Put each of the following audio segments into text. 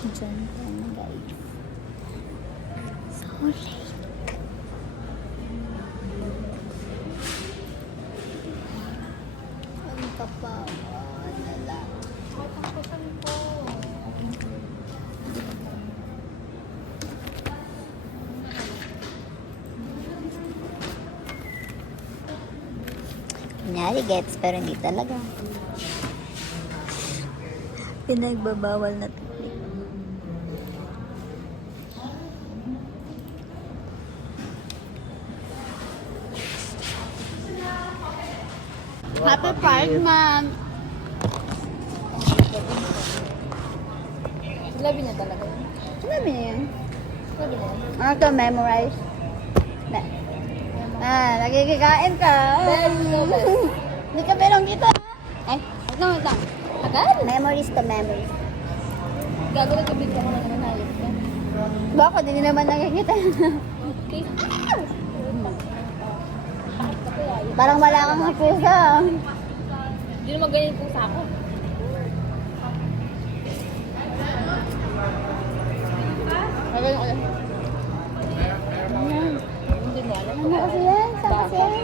Diyan pa na guys. So late. Ang kapawan na lang. Patangkasan ko. Kunyari gets, pero hindi talaga. Pinagbabawal na technique. Happy Pride Month! Labi niya talaga yun. Sinabi niya yan. Labi niya. Ano to, memorize? Nagkikikain ka. Hindi ka perong dito. Ay, wait lang. Agad? Memories to memories. Gago na kabig ka mo na naman hayop ka. Bakit? Hindi naman nakikita. Okay. Parang wala kang pusa. Hindi naman ganyan po sa ako. Magaling ko lang. Hindi mo alam. Ano kasi yan? Saan kasi yan?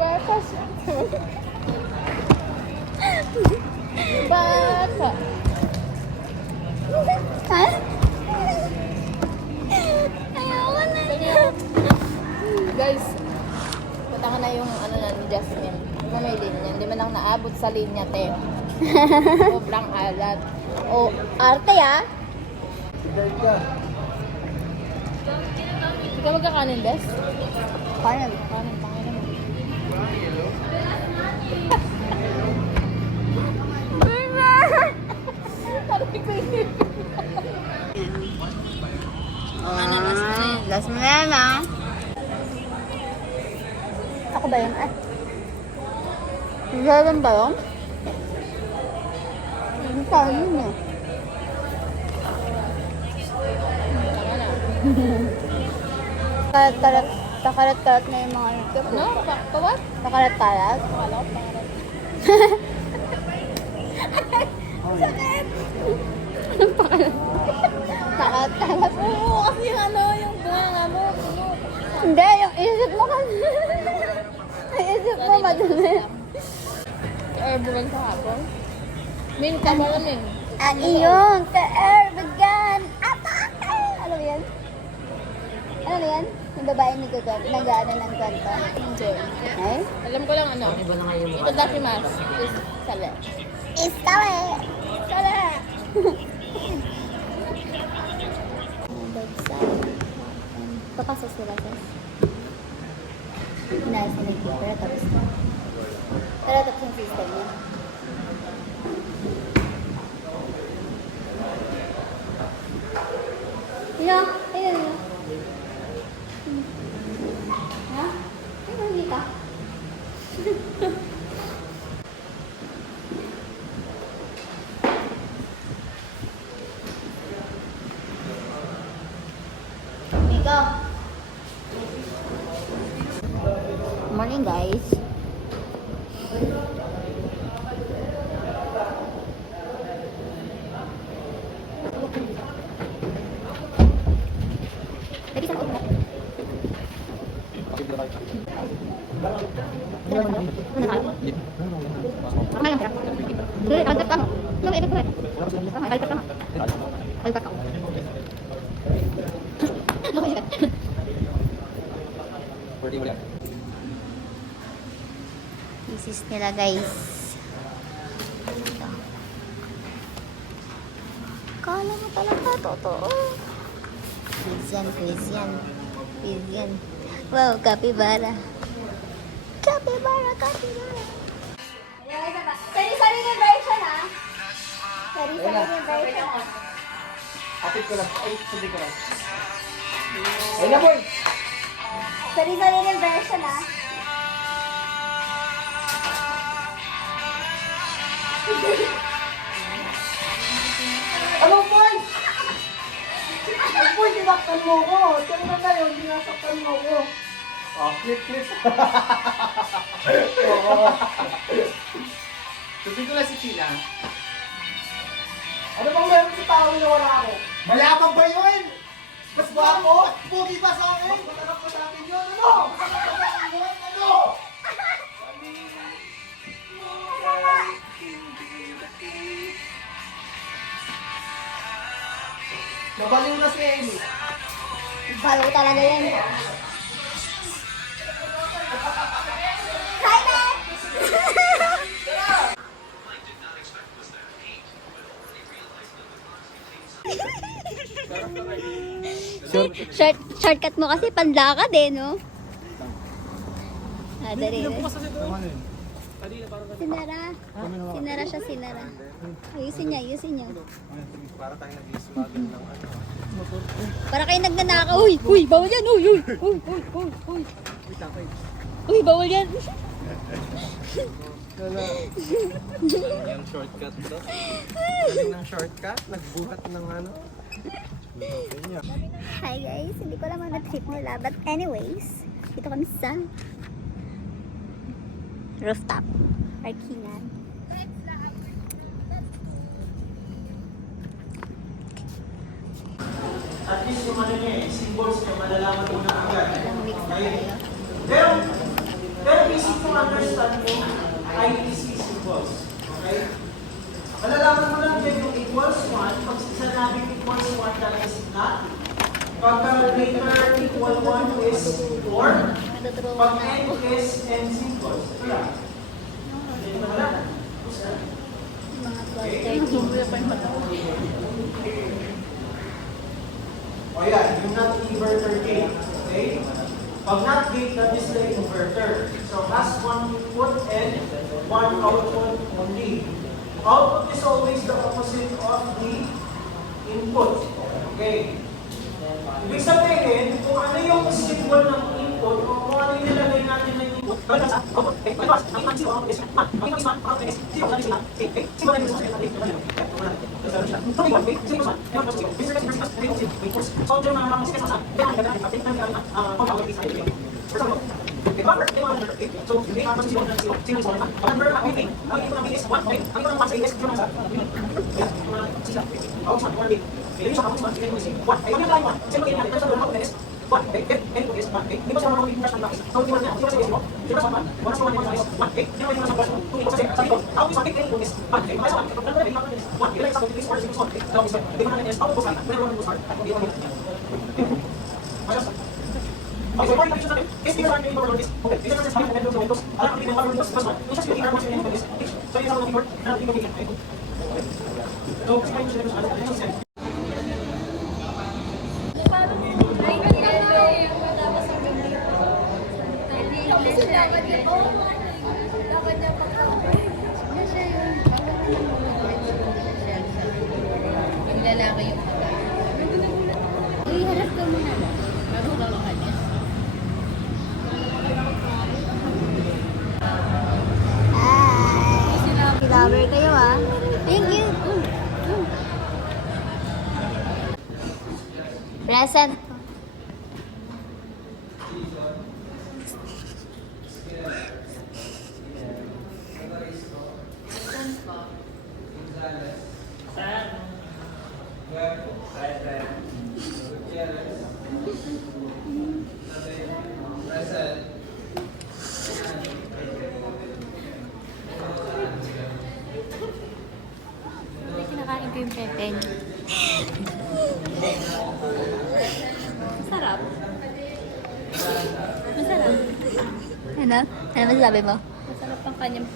Lepas. Bata. Ha? Ayoko na. Guys, punta na yung ano na ni Jasmine. Ano may linya? Hindi man lang naabot sa linya, te. Sobrang alat. Oh, arte ah. Hindi ka magkakanin, Bes? Kanin. Kanin, pangin mo. Last mo na yan ah. Ako ba yun? Ah. Naglalan ba yun? Hindi pa yun eh. Karat-karat. Takarat-karat na yung mga YouTube. Ano? Pa-what? Takarat-karat. Akala ko pangalan. Sakit! Anong pakalat? Takarat-karat. Oo, kasi yung ano, yung bunganga mo. Puno. Hindi, yung isip mo kasi. Yung isip mo madali. Buwan sa hapon. Min, kamaran min. Ah, iyon! Ka-air, bagan! Atake! Ano ba yan? Ano ba yan? Yung babae nag-ano ng kwento. Hindi. Ay? Alam ko lang ano. Ito dakimas. Is sale. Iskale! Sale! Papasok sila sa inayos na nag-pero tapos na. Pero tapos yung system niya. Ayun, ayun. Ha? Ayun, hindi ka. Mika. Morning guys. Tadi sa ulo. Isis nila guys. Ito. Kala mo talaga totoo. Quiz yan, quiz yan. Quiz yan. Wow, capybara. Capybara, capybara. Sari-sari version ah. Sari-sari version ah. Apit ko lang. Ay, hindi ko lang. Ay na, boy! Sari-sari version ah. Ano, boy? Ay, boy, tinaktan mo ko. Tingnan na yun, tinasaktan mo ko. Ah, flip. Tubig ko lang si Chila. Ano bang meron sa tao na wala ako. Mayabang ba yun? Mas gwapo? Pogi pa sa akin? Mas matanap pa sa akin yun. Ano? Ano? Nabaliw na si Amy. Balo talaga yan. Hi, Matt! Shortcut mo kasi panlakad eh, no? Ah, dali. Sinara. Sinara siya, sinara. Ayusin niya. Para tayo nag-smuggle ng ano. Para kayo nagnanakaw. Uy, bawal yan. Uy. Uy, bawal yan. Yung shortcut bro. Galing ng shortcut, nagbuhat ng ano. Hi guys, hindi ko alam ang trip nila. But anyways, dito kami sa rooftop. Parkingan. At least yung ano niya symbols niya, malalaman mo na agad. Ilang weeks na kayo. Pero basic to understand mo, ITC symbols. Okay? Malalaman mo lang din yung equals 1. Pag sinabing equals 1, that is not. Pag later equal 1 is 4. Natuturo Pag na n ako. is n symbols. Wala. Wala. Mga 12:30. O yan, yung not inverter gate. Okay? Pag not gate, that is the inverter. So has one input and one output only. Output is always the opposite of the input. Okay? Ibig sabihin, kung ano yung symbol ng input, o kung ano yung nilagay natin ng input, Yung lalaki yung Uy, harap ka muna. bago ka kanya. Hi! Lover kayo ah. Thank you. Present. Kinakain ko yung pepe niya. Masarap. Masarap. Ano? Ano masasabi mo? Masarap ang kanyang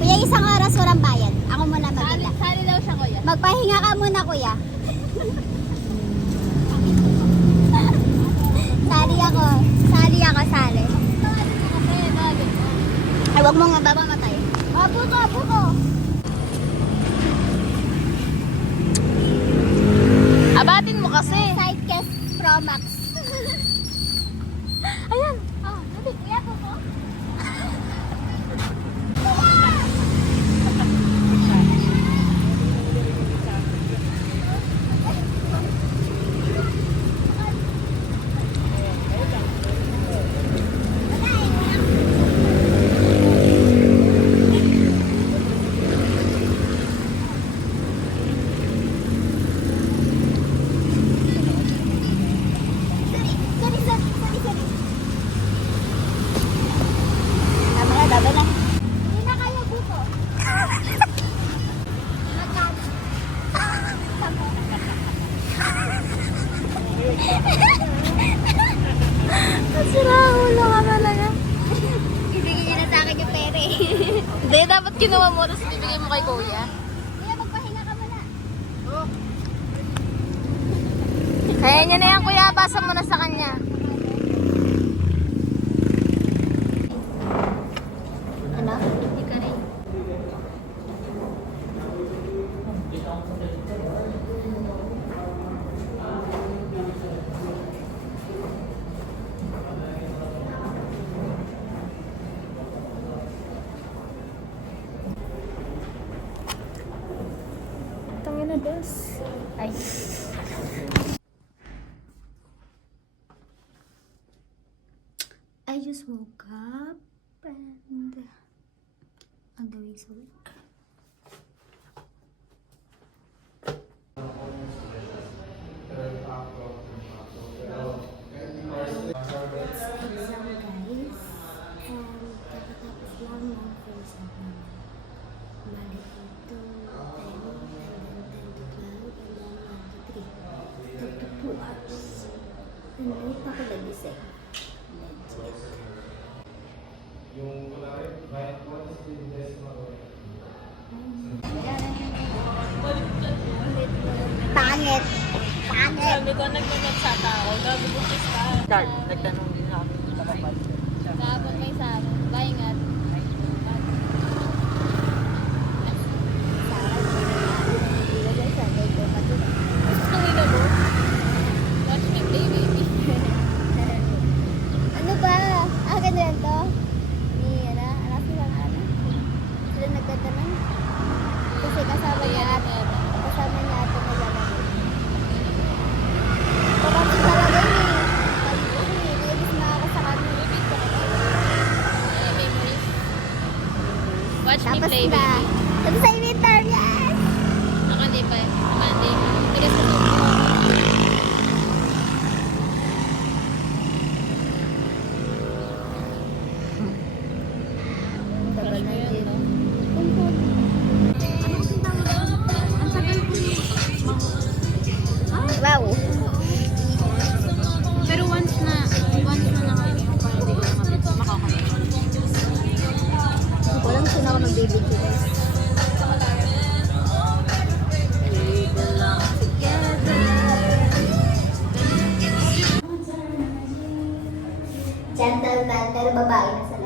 Kuya, isang oras walang bayad. Ako muna maganda. Sali daw siya, kuya. Magpahinga ka muna, kuya. Sali ako. Sali. Ay, wag mo nga babamatay. Buko. Abatin mo kasi. Sidecast Pro Max. Ayan. Oh, nabi, kuya, buko. Ba't ginawa mo? Tapos bibigay mo kay kuya? Kuya, magpahinga ka muna. Kaya niya na yan, kuya. Basa mo na sa kanya. Ano? Hindi ka rin. Tangin na, dos. Ay. I just woke up and on the way to work. Exam guys, and kakatapos lang ng first exam. Bali ito, 10, and then 10 to 12, and then 1 to 3. 2 to 2 hours. And late ako nagising. Pangit. Pangit. Sabi ko, nagme-chat ako. Gabi ko ka. Start, nagtanong din sa akin. Kapag may sabi, bye nga. Watch me play, baby. Ano ba? Ganda yan to? Ni, anak sila nga, sila nagtatanong. Kasi kasama niya ito maglalaro. Parang talaga yun eh. Naiibig na ako sa kanya. Memories. Watch me Tapos play, na. baby. Tapos sa imitar, yes! Nakandi pa. Monday. Tigas ko. Tagal na yun. Wow. Pero once na nakakita ko, hindi ko makakamit. Hindi ko alam sino ako mag-video guys. Gentleman, pero babae na sa